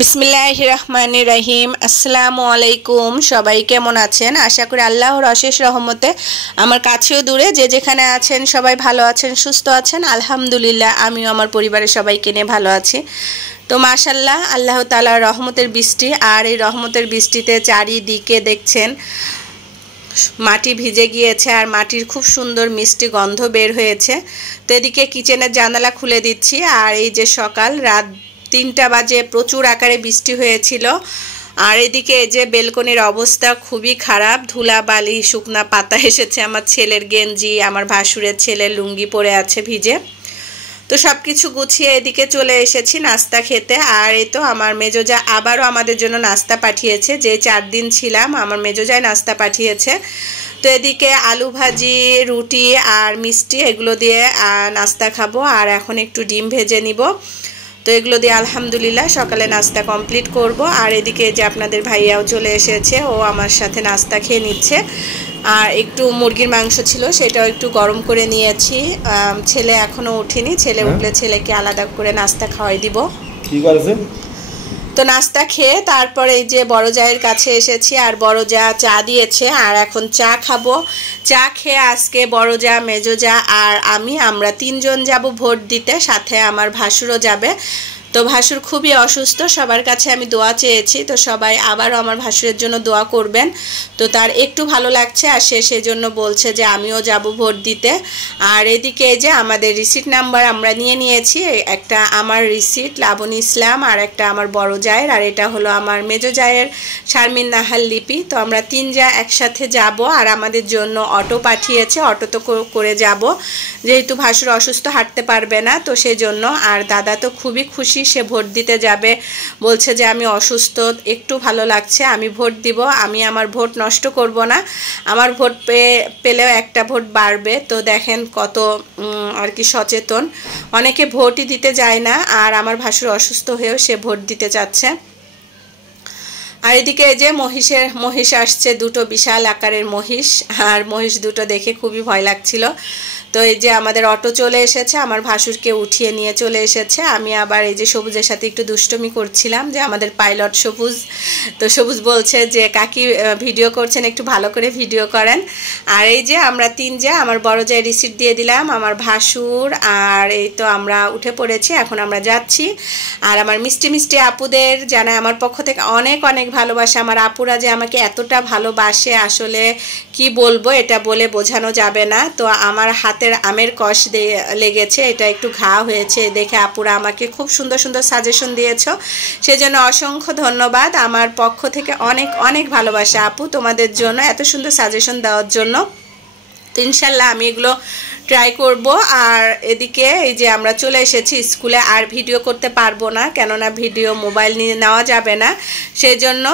বিসমিল্লাহির রহমানির রহিম। আসসালামু আলাইকুম। সবাই কেমন আছেন? আশা করি আল্লাহর অশেষ রহমতে আমার কাছেও দূরে যে যেখানে আছেন সবাই ভালো আছেন, সুস্থ আছেন। আলহামদুলিল্লাহ আমিও আমার পরিবারের সবাইকে নিয়ে ভালো আছি। তো মাশাল্লাহ, আল্লাহ তাআলার রহমতের বৃষ্টি, আর এই রহমতের বৃষ্টিতে চারিদিকে দেখছেন মাটি ভিজে গিয়েছে আর মাটির খুব সুন্দর মিষ্টি গন্ধ বের হয়েছে। তো এদিকে কিচেনের জানালা খুলে দিচ্ছি। আর এই যে সকাল রাত 3টা বাজে প্রচুর আকারে বৃষ্টি হয়েছিল। আর এদিকে এই যে বেলকনির অবস্থা খুবই খারাপ, ধুলা বালি শুকনা পাতা এসেছে। আমার ছেলের গেঞ্জি, আমার ভাসুরের ছেলের লুঙ্গি পরে আছে ভিজে। তো সব কিছু গুছিয়ে এদিকে চলে এসেছি নাস্তা খেতে। আর এই তো আমার মেজোজা আবারও আমাদের জন্য নাস্তা পাঠিয়েছে। যে 4 দিন ছিলাম আমার মেজোজাই নাস্তা পাঠিয়েছে। তো এদিকে আলু ভাজি, রুটি আর মিষ্টি এগুলো দিয়ে নাস্তা খাবো। আর এখন একটু ডিম ভেজে নিব। তো এগুলো দিয়ে আলহামদুলিল্লাহ সকালে নাস্তা কমপ্লিট করব। আর এদিকে যে আপনাদের ভাইয়াও চলে এসেছে, ও আমার সাথে নাস্তা খেয়ে নিচ্ছে। আর একটু মুরগির মাংস ছিল, সেটাও একটু গরম করে নিয়েছি। ছেলে এখনো উঠেনি, ছেলে উঠলে ছেলেকে আলাদা করে নাস্তা খাওয়াই দিব। কি করেছে? তো নাস্তা খেয়ে তারপরে এই যে বড় জায়ের কাছে এসেছি। আর বড় যা চা দিয়েছে, আর এখন চা খাবো। চা খেয়ে আজকে বড় যা, মেজো যা আর আমরা 3 জন যাব ভোট দিতে, সাথে আমার ভাসুরও যাবে। তো ভাসুর খুবই অসুস্থ, সবার কাছে আমি দোয়া চেয়েছি। তো সবাই আবারও আমার ভাসুরের জন্য দোয়া করবেন। তো তার একটু ভালো লাগছে, আর সে সেজন্য বলছে যে আমিও যাব ভোট দিতে। আর এদিকে এই যে আমাদের রিসিট নাম্বার আমরা নিয়ে নিয়েছি। একটা আমার রিসিট লাবণী ইসলাম, আর একটা আমার বড় জায়ের, আর এটা হলো আমার মেজো জায়ের শারমিন নাহাল লিপি। তো আমরা 3 যা একসাথে যাব। আর আমাদের জন্য অটো পাঠিয়েছে, অটোতে করে যাব, যেহেতু ভাসুর অসুস্থ, হাঁটতে পারবে না। তো সেজন্য আর দাদা তো খুবই খুশি, সে ভোট দিতে যাবে। বলছে যে আমি অসুস্থ, একটু ভালো লাগছে, আমি ভোট দিব, আমি আমার ভোট নষ্ট করব না, আমার ভোট পেলেও একটা ভোট বাড়বে। তো দেখেন কত আর কি সচেতন, অনেকে ভোটই দিতে যায় না। আর আমার ভাসুর অসুস্থ হয়েও সে ভোট দিতে চাচ্ছে। আর এদিকে এই যে মহিষ আসছে, 2টো বিশাল আকারের মহিষ। আর মহিষ দুটো দেখে খুবই ভয় লাগছিল। তো এই যে আমাদের অটো চলে এসেছে, আমার ভাসুরকে উঠিয়ে নিয়ে চলে এসেছে। আমি আবার এই যে সবুজের সাথে একটু দুষ্টমি করছিলাম, যে আমাদের পাইলট সবুজ। তো সবুজ বলছে যে কাকি ভিডিও করছেন, একটু ভালো করে ভিডিও করেন। আর এই যে আমরা 3 যা, আমার বড় জায় রিসিট দিয়ে দিলাম, আমার ভাসুর, আর এই তো আমরা উঠে পড়েছি, এখন আমরা যাচ্ছি। আর আমার মিষ্টি মিষ্টি আপুদের জানায় আমার পক্ষ থেকে অনেক অনেক ভালোবাসা। আমার আপুরা যে আমাকে এতটা ভালোবাসে, আসলে কি বলবো, এটা বলে বোঝানো যাবে না। তো আমার হাতের আমের কষ লেগেছে, এটা একটু ঘা হয়েছে, দেখে আপুরা আমাকে খুব সুন্দর সুন্দর সাজেশন দিয়েছো, সেজন্য অসংখ্য ধন্যবাদ। আমার পক্ষ থেকে অনেক অনেক ভালোবাসা আপু তোমাদের জন্য, এত সুন্দর সাজেশন দেওয়ার জন্য। তো ইনশাল্লাহ আমি এগুলো ট্রাই করব। আর এদিকে এই যে আমরা চলে এসেছি স্কুলে। আর ভিডিও করতে পারবো না, কেননা ভিডিও মোবাইল নিয়ে নেওয়া যাবে না, সেজন্য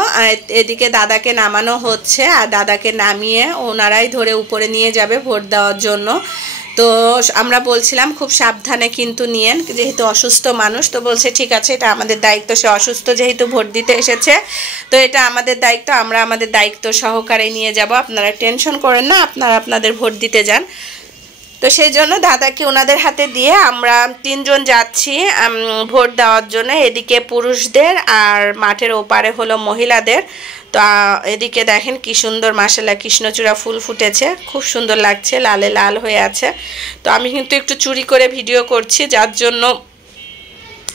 এদিকে দাদাকে নামানো হচ্ছে। আর দাদাকে নামিয়ে ওনারাই ধরে উপরে নিয়ে যাবে ভোট দেওয়ার জন্য। তো আমরা বলছিলাম খুব সাবধানে কিন্তু নিয়েন, যেহেতু অসুস্থ মানুষ। তো বলছে ঠিক আছে, এটা আমাদের দায়িত্ব, সে অসুস্থ যেহেতু ভোট দিতে এসেছে, তো এটা আমাদের দায়িত্ব, আমরা আমাদের দায়িত্ব সহকারে নিয়ে যাব, আপনারা টেনশন করেন না, আপনারা আপনাদের ভোট দিতে যান। তো সেই জন্য দাদাকে ওনাদের হাতে দিয়ে আমরা 3 জন যাচ্ছি ভোট দেওয়ার জন্য। এদিকে পুরুষদের, আর মাঠের ওপারে হলো মহিলাদের। তো এদিকে দেখেন কি সুন্দর মাশাআল্লাহ কৃষ্ণচূড়া ফুল ফুটেছে, খুব সুন্দর লাগছে, লালে লাল হয়ে আছে। তো আমি কিন্তু একটু চুরি করে ভিডিও করছি, যার জন্য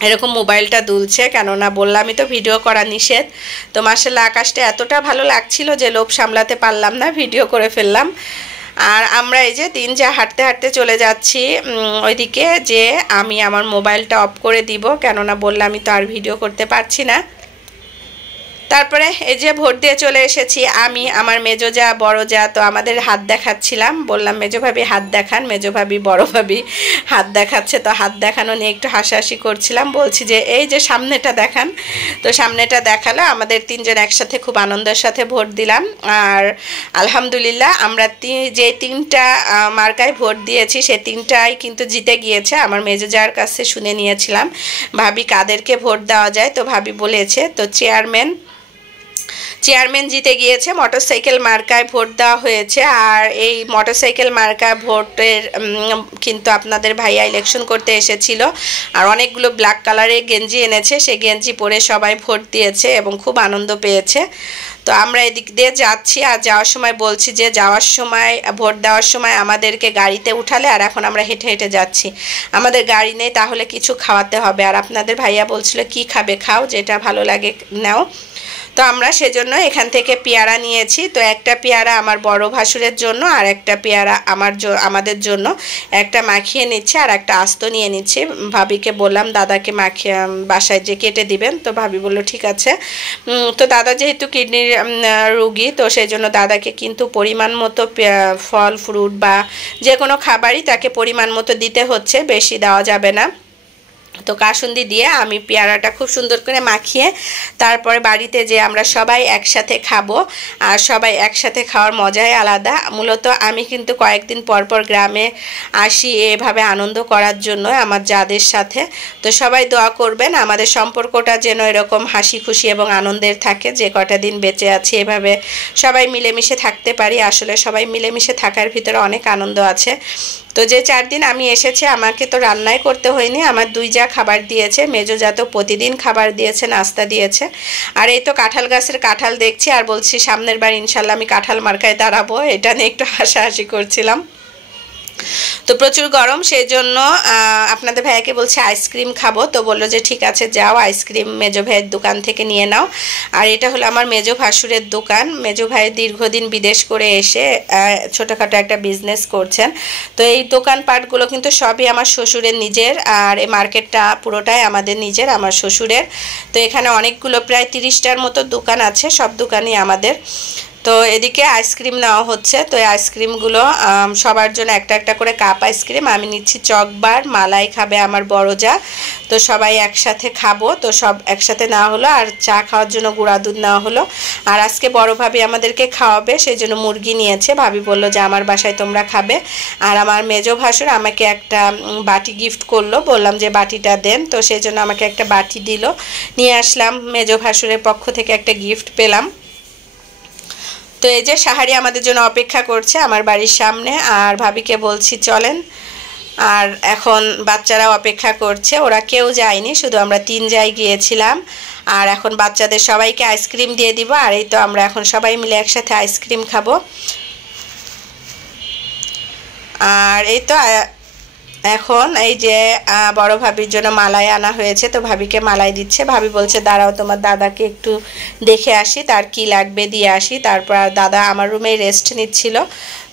এরকম মোবাইলটা দুলছে, কেননা বললামই তো ভিডিও করা নিষেধ। তো মাশাআল্লাহ আকাশটা এতটা ভালো লাগছিল যে লোভ সামলাতে পারলাম না, ভিডিও করে ফেললাম। আর আমরা এই যে 3 যা হাঁটতে হাঁটতে চলে যাচ্ছি ওইদিকে, যে আমি আমার মোবাইলটা অফ করে দিব, কেননা বললামই তো আর ভিডিও করতে পারছি না। তারপরে এই যে ভোট দিয়ে চলে এসেছি আমি, আমার মেজো যা, বড় যা। তো আমাদের হাত দেখাচ্ছিলাম, বললাম মেজো ভাবি হাত দেখান, মেজো ভাবি বড় ভাবি হাত দেখাচ্ছে। তো হাত দেখানো নিয়ে একটু হাসাহাসি করছিলাম, বলছি যে এই যে সামনেটা দেখান। তো সামনেটা দেখালো, আমাদের 3 জন একসাথে খুব আনন্দের সাথে ভোট দিলাম। আর আলহামদুলিল্লাহ আমরা যে 3টা মার্কায় ভোট দিয়েছি, সে 3টাই কিন্তু জিতে গিয়েছে। আমার মেজো যার কাছে শুনে নিয়েছিলাম ভাবি কাদেরকে ভোট দেওয়া যায়, তো ভাবি বলেছে তো চেয়ারম্যান জিতে গিয়েছে, মোটরসাইকেল মার্কায় ভোট দেওয়া হয়েছে। আর এই মোটরসাইকেল মার্কায় ভোটের কিন্তু আপনাদের ভাইয়া ইলেকশন করতে এসেছিল, আর অনেকগুলো ব্ল্যাক কালারের গেঞ্জি এনেছে, সেই গেঞ্জি পরে সবাই ভোট দিয়েছে এবং খুব আনন্দ পেয়েছে। তো আমরা এদিক দিয়ে যাচ্ছি, আর যাওয়ার সময় বলছি যে যাওয়ার সময় ভোট দেওয়ার সময় আমাদেরকে গাড়িতে উঠালে, আর এখন আমরা হেঁটে হেঁটে যাচ্ছি, আমাদের গাড়ি নেই, তাহলে কিছু খাওয়াতে হবে। আর আপনাদের ভাইয়া বলছিল কি খাবে খাও, যেটা ভালো লাগে নাও। তো আমরা সেজন্য এখান থেকে পেয়ারা নিয়েছি। তো একটা পেয়ারা আমার বড় ভাসুরের জন্য, আর একটা পেয়ারা আমাদের জন্য। একটা মাখিয়ে নিচ্ছে আর একটা আস্ত নিয়ে নিচ্ছি। ভাবিকে বললাম দাদাকে মাখিয়ে বাসায় যে কেটে দিবেন, তো ভাবি বলল ঠিক আছে। তো দাদা যেহেতু কিডনির রুগী, তো সেই জন্য দাদাকে কিন্তু পরিমাণ মতো ফল ফ্রুট বা যে কোনো খাবারই তাকে পরিমাণ মতো দিতে হচ্ছে, বেশি দেওয়া যাবে না। তো কাসুন্দি দিয়ে আমি পেয়ারাটা খুব সুন্দর করে মাখিয়ে তারপরে বাড়িতে যে আমরা সবাই একসাথে খাবো, আর সবাই একসাথে খাওয়ার মজাই আলাদা। মূলত আমি কিন্তু কয়েকদিন পর পর গ্রামে আসি এভাবে আনন্দ করার জন্য আমার যাদের সাথে। তো সবাই দোয়া করবেন আমাদের সম্পর্কটা যেন এরকম হাসি খুশি এবং আনন্দের থাকে, যে কটা দিন বেঁচে আছি এভাবে সবাই মিলেমিশে থাকতে পারি। আসলে সবাই মিলেমিশে থাকার ভিতরে অনেক আনন্দ আছে। তো যে 4 দিন আমি এসেছি আমাকে তো রান্নাই করতে হয়নি, আমার 2 যা খাবার দিয়েছে, মেজো যা তো প্রতিদিন খাবার দিয়েছে, নাস্তা দিয়েছে। আর এই তো কাঁঠাল গাছের কাঁঠাল দেখছি, আর বলছি সামনের বার ইনশাল্লাহ আমি কাঁঠাল মার্কায় দাঁড়াবো, এটা নিয়ে একটু হাসাহাসি করছিলাম। তো প্রচুর গরম, সেই জন্য আপনাদের ভাইয়াকে বলছে আইসক্রিম খাবো, তো বললো যে ঠিক আছে যাও আইসক্রিম মেজো ভাইয়ের দোকান থেকে নিয়ে নাও। আর এটা হলো আমার মেজো ভাসুরের দোকান। মেজো ভাই দীর্ঘদিন বিদেশ করে এসে ছোটোখাটো একটা বিজনেস করছেন। তো এই দোকানপাটগুলো কিন্তু সবই আমার শ্বশুরের নিজের, আর এই মার্কেটটা পুরোটাই আমাদের নিজের, আমার শ্বশুরের। তো এখানে অনেকগুলো প্রায় 30টার মতো দোকান আছে, সব দোকানই আমাদের। তো এদিকে আইসক্রিম নেওয়া হচ্ছে। তো এই আইসক্রিমগুলো সবার জন্য একটা একটা করে কাপ আইসক্রিম আমি নিচ্ছি। চকবার মালাই খাবে আমার বড় যা, তো সবাই একসাথে খাবো। তো সব একসাথে নেওয়া হলো, আর চা খাওয়ার জন্য গুঁড়া দুধ নেওয়া হলো। আর আজকে বড় ভাবি আমাদেরকে খাওয়াবে, সেই জন্য মুরগি নিয়েছে। ভাবি বললো যে আমার বাসায় তোমরা খাবে। আর আমার মেজো ভাসুর আমাকে একটা বাটি গিফট করলো, বললাম যে বাটিটা দেন, তো সেই জন্য আমাকে একটা বাটি দিল, নিয়ে আসলাম। মেজো ভাসুরের পক্ষ থেকে একটা গিফট পেলাম। তো এই যে সাহারি আমাদের জন্য অপেক্ষা করছে আমার বাড়ির সামনে, আর ভাবিকে বলছি চলেন। আর এখন বাচ্চারাও অপেক্ষা করছে, ওরা কেউ যায়নি, শুধু আমরা 3 জায় গিয়েছিলাম। আর এখন বাচ্চাদের সবাইকে আইসক্রিম দিয়ে দিব। আর এই তো আমরা এখন সবাই মিলে একসাথে আইসক্রিম খাবো। আর এই তো এখন এই যে বড় ভাবির জন্য মালাই আনা হয়েছে, তো ভাবিকে মালাই দিচ্ছে। ভাবি বলছে দাঁড়াও তোমার দাদাকে একটু দেখে আসি, তার কি লাগবে দিয়ে আসি। তারপর দাদা আমার রুমেই রেস্ট নিচ্ছিল।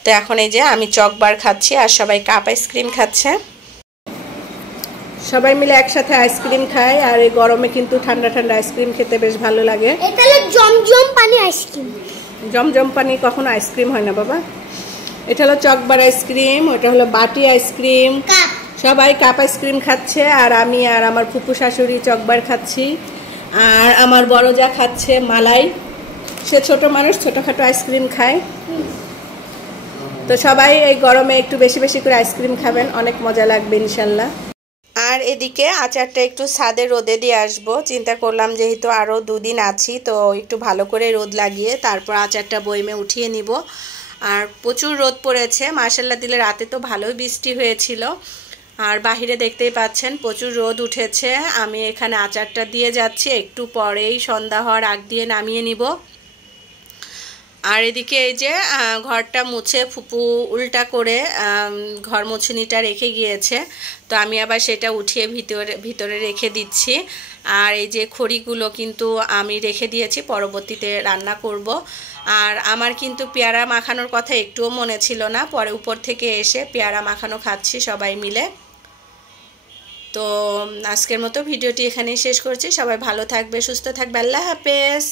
তো এখন এই যে আমি চকবার খাচ্ছি, আর সবাই কাপ আইসক্রিম খাচ্ছে। সবাই মিলে একসাথে আইসক্রিম খাই, আর এই গরমে কিন্তু ঠান্ডা ঠান্ডা আইসক্রিম খেতে বেশ ভালো লাগে। এটা হলো জমজম পানি আইসক্রিম। জমজম পানি কখনো আইসক্রিম হয় না বাবা। এটা হলো চকবার আইসক্রিম, ওটা হলো বাটি আইসক্রিম। সবাই কাপ আইসক্রিম খাচ্ছে, আর আমি আর আমার ফুপু শাশুড়ি চকবার খাচ্ছি, আর আমার বড় যা খাচ্ছে মালাই। সে ছোট মানুষ, ছোটোখাটো আইসক্রিম খায়। তো সবাই এই গরমে একটু বেশি বেশি করে আইসক্রিম খাবেন, অনেক মজা লাগবে ইনশাল্লাহ। আর এদিকে আচারটা একটু ছাদে রোদে দিয়ে আসবো, চিন্তা করলাম যেহেতু আরও 2 দিন আছি, তো একটু ভালো করে রোদ লাগিয়ে তারপর আচারটা বয়মে উঠিয়ে নিব। আর প্রচুর রোদ পড়েছে মাশাআল্লাহ, দিলে রাতে তো ভালোই বৃষ্টি হয়েছিল। আর বাহিরে দেখতেই পাচ্ছেন প্রচুর রোদ উঠেছে। আমি এখানে আচারটা দিয়ে যাচ্ছি, একটু পরেই সন্ধ্যা হওয়ার আগ দিয়ে নামিয়ে নিব। আর এদিকে এই যে ঘরটা মুছে ফুপু উল্টা করে ঘর মুছনিটা রেখে গিয়েছে, তো আমি আবার সেটা উঠিয়ে ভিতরে রেখে দিচ্ছি। আর এই যে খড়িগুলো কিন্তু আমি রেখে দিয়েছি, পরবর্তীতে রান্না করব। আর আমার কিন্তু পেয়ারা মাখানোর কথা একটুও মনে ছিল না, পরে উপর থেকে এসে পেয়ারা মাখানো খাচ্ছি সবাই মিলে। তো আজকের মতো ভিডিওটি এখানেই শেষ করছি। সবাই ভালো থাকবে, সুস্থ থাকবে, আল্লাহ হাফেজ।